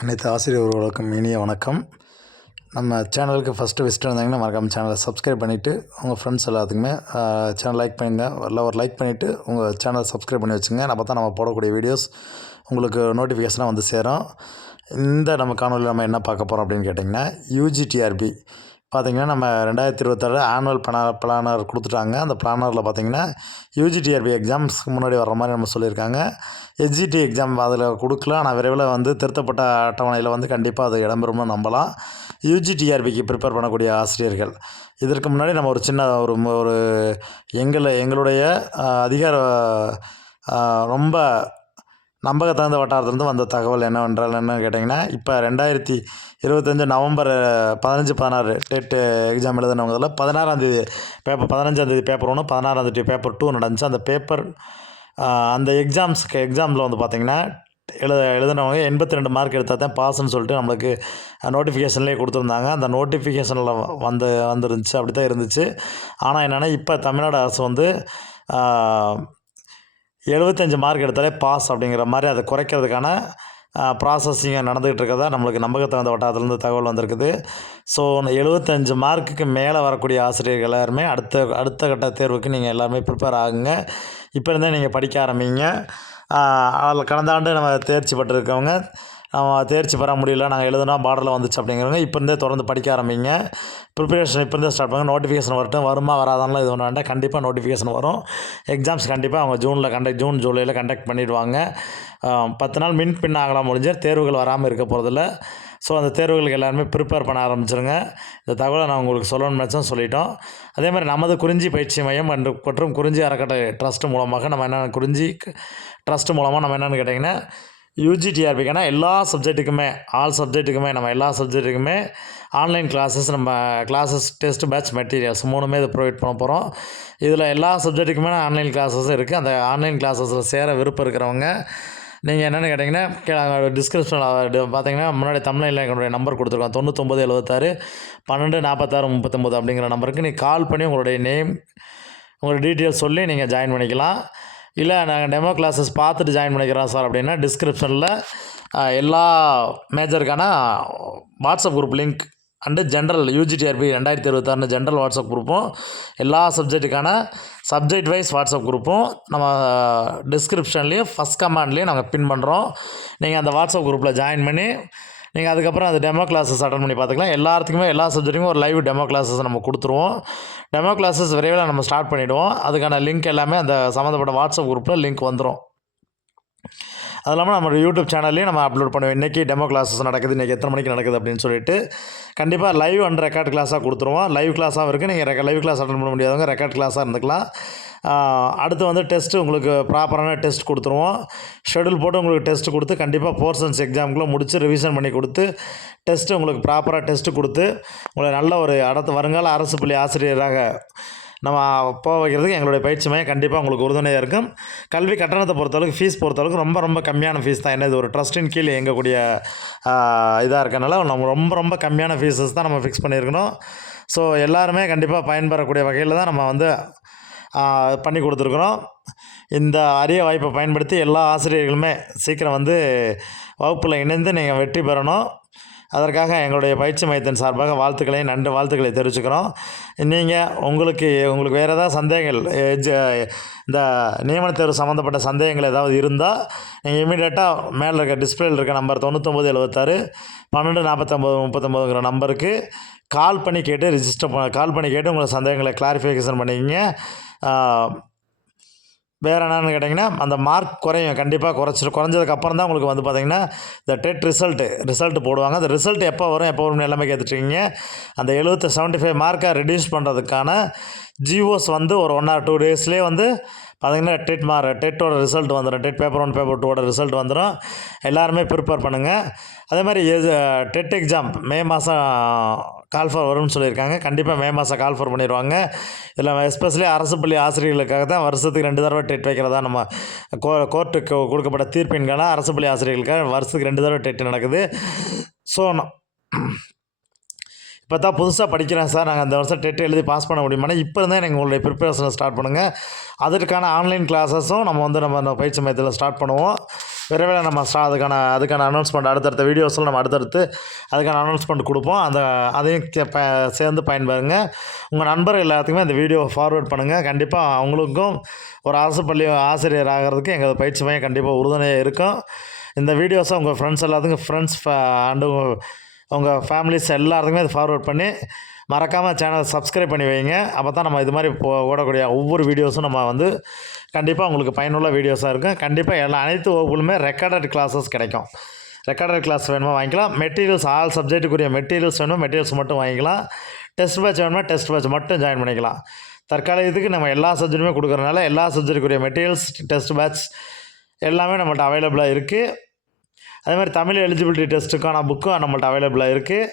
அனைத்து ஆசிரியர்களுக்கும் இனிய வணக்கம். நம்ம சேனலுக்கு ஃபஸ்ட்டு விசிட் வந்தாங்கன்னா மறக்காமல் சேனலை சப்ஸ்கிரைப் பண்ணிவிட்டு உங்கள் ஃப்ரெண்ட்ஸ் எல்லாத்துக்குமே சேனல் லைக் பண்ணுங்க. ஒரு லைக் பண்ணிவிட்டு உங்கள் சேனலை சப்ஸ்கிரைப் பண்ணி வச்சுங்க. அப்போ தான் நம்ம போடக்கூடிய வீடியோஸ் உங்களுக்கு நோட்டிஃபிகேஷனாக வந்து சேரும். இந்த நம்ம காணொலியில் நம்ம என்ன பார்க்க போகிறோம் அப்படின்னு கேட்டிங்கன்னா, யூஜிடிஆர்பி பார்த்திங்கன்னா நம்ம 2026 ஆனுவல் பிளானர் கொடுத்துட்டாங்க. அந்த பிளானரில் பார்த்திங்கன்னா யூஜிடிஆர்பி எக்ஸாம்ஸ்க்கு முன்னாடி வர்ற மாதிரி நம்ம சொல்லியிருக்காங்க. எஸ்ஜிடி எக்ஸாம் அதில் கொடுக்கல, ஆனால் விரைவில் வந்து திருத்தப்பட்ட அட்டவணையில் வந்து கண்டிப்பாக அது இடம்பெறும்னு நம்பலாம். யூஜிடிஆர்பிக்கு ப்ரிப்பேர் பண்ணக்கூடிய ஆசிரியர்கள், இதற்கு முன்னாடி நம்ம ஒரு சின்ன ஒரு எங்களுடைய அதிகார ரொம்ப நம்பகத்தகுந்த வட்டாரத்துலேருந்து வந்த தகவல் என்னன்னு கேட்டிங்கன்னா, இப்போ 2025 நவம்பர் 15, 16 டெட் எக்ஸாம் எழுதினவங்களில் 16ஆந்தேதி பேப்பர் 15ஆந்தேதி பேப்பர் 1, 16ஆந்தேதி பேப்பர் 2 நடந்துச்சு. அந்த பேப்பர் அந்த எக்ஸாமில் வந்து பார்த்திங்கன்னா எழுதினவங்க 82 மார்க் எடுத்தால் தான் பாஸ்ன்னு சொல்லிட்டு நம்மளுக்கு நோட்டிஃபிகேஷன்லேயே கொடுத்துருந்தாங்க. அந்த நோட்டிஃபிகேஷனில் வந்துருந்துச்சு, அப்படி தான் இருந்துச்சு. ஆனால் என்னென்னா இப்போ தமிழ்நாடு அரசு வந்து 75 மார்க் எடுத்தாலே பாஸ் அப்படிங்கிற மாதிரி அதை குறைக்கிறதுக்கான ப்ராசஸிங் நடந்துகிட்டு இருக்கிறதா நம்மளுக்கு நம்பகத்தகுந்த வட்டாரத்துலேருந்து தகவல் வந்திருக்குது. ஸோ 75 மார்க்குக்கு மேலே வரக்கூடிய ஆசிரியர்கள் எல்லாருமே அடுத்த கட்ட தேர்வுக்கு நீங்கள் எல்லாருமே ப்ரிப்பேர் ஆகுங்க. இப்போ இருந்தே நீங்கள் படிக்க ஆரம்பிங்க. அதில் கடந்த ஆண்டு நம்ம தேர்ச்சி பெற்றிருக்கவங்க, தேர்ச்சி பெற முடியல, நாங்கள் எழுதுனா பார்டரில் வந்துச்சு அப்படிங்கிறவங்க இப்போ இருந்தே தொடர்ந்து படிக்க ஆரம்பிங்க. ப்ரிப்பரேஷன் இப்போ இருந்தே ஸ்டார்ட் பண்ணுங்கள். நோட்டிஃபிகேஷன் வரட்டும், வருமா வராதான்லாம் இது ஒன்று வேண்டாம், கண்டிப்பாக நோட்டிஃபிகேஷன் வரும். எக்ஸாம்ஸ் கண்டிப்பாக அவங்க ஜூன் ஜூலையில் கண்டக்ட் பண்ணிடுவாங்க. 10 நாள் பின் ஆகலாம், முடிஞ்சால் தேர்வுகள் வராமல் இருக்க போகிறதில்ல. ஸோ அந்த தேர்வுகளுக்கு எல்லாருமே ப்ரிப்பேர் பண்ண ஆரம்பிச்சிருங்க. இந்த தகவலை நான் உங்களுக்கு சொல்லணும்னு நினச்சோம், சொல்லிட்டோம். அதே மாதிரி நமது குறிஞ்சி பயிற்சி மையம் மற்றும் குறிஞ்சி அறக்கட்டளை ட்ரஸ்ட் மூலமாக நம்ம என்னென்ன குறிஞ்சி ட்ரஸ்ட் மூலமாக நம்ம என்னென்னு கேட்டிங்கன்னா, யூஜிடிஆர்பிக்கான எல்லா சப்ஜெக்ட்டுக்குமே எல்லா சப்ஜெக்ட்டுக்குமே online classes test batch materials 3மே இது ப்ரொவைட் பண்ண போகிறோம். இதில் எல்லா சப்ஜெக்ட்டுக்குமே ஆன்லைன் கிளாஸஸும் இருக்குது. அந்த ஆன்லைன் கிளாஸஸில் சேர விருப்பம் இருக்கிறவங்க நீங்கள் என்னென்னு கேட்டிங்கன்னா, டிஸ்கிரிப்ஷனில் பார்த்தீங்கன்னா முன்னாடி தமிழ்நிலையில் எங்களுடைய நம்பர் கொடுத்துருக்கோம், 9976 12 46 39 அப்படிங்கிற நம்பருக்கு நீங்கள் கால் பண்ணி உங்களுடைய நேம், உங்களுடைய டீட்டெயில்ஸ் சொல்லி நீங்கள் ஜாயின் பண்ணிக்கலாம். இல்லை நாங்கள் டெமோ கிளாஸஸ் பார்த்துட்டு ஜாயின் பண்ணிக்கிறோம் சார் அப்படின்னா, டிஸ்கிரிப்ஷனில் எல்லா மேஜருக்கான WhatsApp group link and general UGTRB 2026 general WhatsApp குரூப்பும், எல்லா சப்ஜெக்ட்டுக்கான சப்ஜெக்ட் வைஸ் வாட்ஸ்அப் குரூப்பும் நம்ம டிஸ்கிரிப்ஷன்லேயும் ஃபஸ்ட் கமெண்ட்லேயும் நாங்கள் பின் பண்ணுறோம். நீங்கள் அந்த வாட்ஸ்அப் குரூப்பில் ஜாயின் பண்ணி நீங்கள் அதுக்கப்புறம் அந்த டெமோ கிளாஸஸ் அட்டன் பண்ணி பார்த்துக்கலாம். எல்லாத்துக்குமே எல்லா சப்ஜெக்ட்டுக்குமே ஒரு லைவ் டெமோ கிளாஸஸ் நம்ம கொடுத்துருவோம். டெமோ கிளாஸஸ் விரைவில் நம்ம ஸ்டார்ட் பண்ணிவிடுவோம். அதுக்கான லிங்க் எல்லாமே அந்த சம்மந்தப்பட்ட வாட்ஸ்அப் குரூப்பில் லிங்க் வந்துடும். அது இல்லாமல் நம்ம யூடியூப் சேனல்லையும் நம்ம அப்லோட் பண்ணுவோம். இன்றைக்கி டெமோ கிளாஸஸ் நடக்குது, இன்றைக்கி எத்தனை மணிக்கு நடக்குது அப்படின்னு சொல்லிட்டு கண்டிப்பாக லைவ் அண்ட் ரெக்கார்ட் கிளாஸாக கொடுத்துருவோம். லைவ் கிளாஸாகவும் இருக்குது, நீங்கள் லைவ் கிளாஸ் அட்டன் பண்ண முடியாதவங்க ரெக்கார்ட் கிளாஸாக இருந்துக்கலாம். அடுத்து வந்து டெஸ்ட்டு உங்களுக்கு ப்ராப்பரான டெஸ்ட் கொடுத்துருவோம். ஷெடியூல் போட்டு உங்களுக்கு டெஸ்ட்டு கொடுத்து கண்டிப்பாக போர்ஷன்ஸ் எக்ஸாமுக்குள்ளே முடித்து ரிவிஷன் பண்ணி கொடுத்து டெஸ்ட்டு உங்களுக்கு ப்ராப்பராக டெஸ்ட்டு கொடுத்து உங்களை நல்ல ஒரு வருங்கால அரசு பள்ளி ஆசிரியராக நம்ம போக வைக்கிறதுக்கு எங்களுடைய பயிற்சி மையம் கண்டிப்பாக உங்களுக்கு உறுதுணையாக இருக்கும். கல்வி கட்டணத்தை பொறுத்தளவுக்கு, ஃபீஸ் பொறுத்தளவுக்கு ரொம்ப கம்மியான ஃபீஸ் தான். இது ஒரு ட்ரஸ்ட்டின் கீழே இயங்கக்கூடிய இதாக இருக்கனால நம்ம ரொம்ப கம்மியான ஃபீஸஸ் தான் நம்ம ஃபிக்ஸ் பண்ணியிருக்கணும். ஸோ எல்லாருமே கண்டிப்பாக பயன்பெறக்கூடிய வகையில் தான் நம்ம வந்து பண்ணி கொடுத்துருக்குறோம். இந்த அரிய வாய்ப்பை பயன்படுத்தி எல்லா ஆசிரியர்களுமே சீக்கிரம் வந்து வகுப்பில் இணைந்து நீங்கள் வெற்றி பெறணும். அதற்காக எங்களுடைய பயிற்சி மையத்தின் சார்பாக வாழ்த்துக்களை தெரிவிச்சுக்கிறோம். நீங்கள் உங்களுக்கு வேறு ஏதாவது சந்தேகங்கள், இந்த நியமன தேர்வு சம்மந்தப்பட்ட சந்தேகங்கள் ஏதாவது இருந்தால் நீங்கள் இமீடியட்டாக மேலே இருக்க டிஸ்பிளேயில் இருக்க நம்பர் 9976 12 49 39ங்கிற நம்பருக்கு கால் பண்ணி கேட்டு உங்களை சந்தேகங்களை கிளாரிஃபிகேஷன் பண்ணிக்கிங்க. வேறு என்னென்னு கேட்டிங்கன்னா, அந்த மார்க் குறையும், கண்டிப்பாக குறைஞ்சதுக்கப்புறம் தான் உங்களுக்கு வந்து பார்த்திங்கன்னா இந்த டெட் ரிசல்ட்டு போடுவாங்க. அந்த ரிசல்ட் எப்போ வரும்னு எல்லாமே கேட்டுட்ருக்கீங்க. அந்த 75 மார்க்கை ரெடியூஸ் பண்ணுறதுக்கான ஜிஓஸ் வந்து ஒரு 1 or 2 டேஸ்லேயே வந்து பார்த்திங்கன்னா டெட்டோட ரிசல்ட் வந்துடும். டெட் பேப்பர் 1 பேப்பர் 2ஓட ரிசல்ட் வந்துடும். எல்லாருமே ப்ரிப்பேர் பண்ணுங்கள். அதே மாதிரி டெட் எக்ஸாம் மே மாதம் கால்ஃபர் வரும்னு சொல்லியிருக்காங்க. கண்டிப்பாக மே மாதம் கால்ஃபர் பண்ணிடுவாங்க. இதில் எஸ்பெஷலி அரசு பள்ளி ஆசிரியர்களுக்காக தான் வருஷத்துக்கு 2 தடவை டெட் வைக்கிறதா நம்ம கோர்ட்டுக்கு கொடுக்கப்பட்ட தீர்ப்பின்கான அரசு பள்ளி ஆசிரியர்களுக்காக வருஷத்துக்கு 2 தடவை டெட் நடக்குது. ஸோ இப்போ தான் புதுசாக படிக்கிறேன் சார், நாங்கள் அந்த வருஷம் டெட் எழுதி பாஸ் பண்ண முடியுமானா, இப்போ இருந்தே நீங்கள் உங்களுடைய ப்ரிப்பரேஷனை ஸ்டார்ட் பண்ணுங்கள். அதற்கான ஆன்லைன் கிளாஸஸும் நம்ம பயிற்சி மையத்தில் ஸ்டார்ட் பண்ணுவோம். விரைவில் நம்ம அதுக்கான அனௌன்ஸ்மெண்ட் அடுத்தடுத்த வீடியோஸில் நம்ம அடுத்தடுத்து அதுக்கான அனௌன்ஸ்மெண்ட் கொடுப்போம். அதையும் சேர்ந்து பயன்பெறுங்க. உங்கள் நண்பர்கள் எல்லாத்துக்குமே இந்த வீடியோவை ஃபார்வேர்ட் பண்ணுங்கள். கண்டிப்பாக அவங்களுக்கும் ஒரு அரசு பள்ளி ஆசிரியர் ஆகிறதுக்கு எங்கள் பயிற்சி மையம் கண்டிப்பாக உறுதுணையாக இருக்கும். இந்த வீடியோஸை உங்கள் ஃப்ரெண்ட்ஸ் எல்லாத்துக்கும் அண்டு உங்கள் ஃபேமிலிஸ் எல்லாத்துக்குமே இது ஃபார்வேர்ட் பண்ணி மறக்காமல் சேனலை சப்ஸ்கிரைப் பண்ணி வைங்க. அப்போ தான் நம்ம இது மாதிரி ஓடக்கூடிய ஒவ்வொரு வீடியோஸும் நம்ம வந்து கண்டிப்பாக உங்களுக்கு பயனுள்ள வீடியோஸாக இருக்கும். கண்டிப்பாக அனைத்து வகுப்புகளுமே ரெக்கார்டட் கிளாஸஸ் கிடைக்கும். ரெக்கார்டட் கிளாஸ் வேணுமா வாங்கிக்கலாம். மெட்டீரியல்ஸ் ஆல் சப்ஜெக்ட்டுக்குரிய மெட்டீரியல்ஸ் வேணுமா மெட்டீரியல்ஸ் மட்டும் வாங்கிக்கலாம். டெஸ்ட் பேட்ச் வேணுமா டெஸ்ட் பேட்ச் மட்டும் ஜாயின் பண்ணிக்கலாம். தற்காலிகத்துக்கு நம்ம எல்லா சப்ஜெக்ட்டுமே கொடுக்குறதுனால எல்லா சப்ஜெக்ட்டுக்குரிய மெட்டீரியல்ஸ் டெஸ்ட் பேட்ச் எல்லாமே நம்மள்ட்ட அவைலபிளாக இருக்குது. அதே மாதிரி தமிழ் எலிஜிபிலிட்டி டெஸ்ட்டுக்கான புக்கும் நம்மள்ட்ட அவைலபிளாக இருக்குது.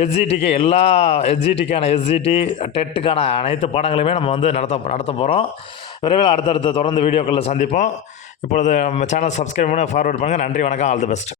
எஸ்ஜிடி டெட்டுக்கான அனைத்து பாடங்களையுமே நம்ம வந்து நடத்த போகிறோம். விரைவில் அடுத்தடுத்த தொடர்ந்து வீடியோக்களில் சந்திப்போம். இப்பொழுது நம்ம சேனல் சப்ஸ்கிரைப் பண்ணி ஃபார்வர்ட் பண்ணுங்கள். நன்றி, வணக்கம், ஆல் தி பெஸ்ட்.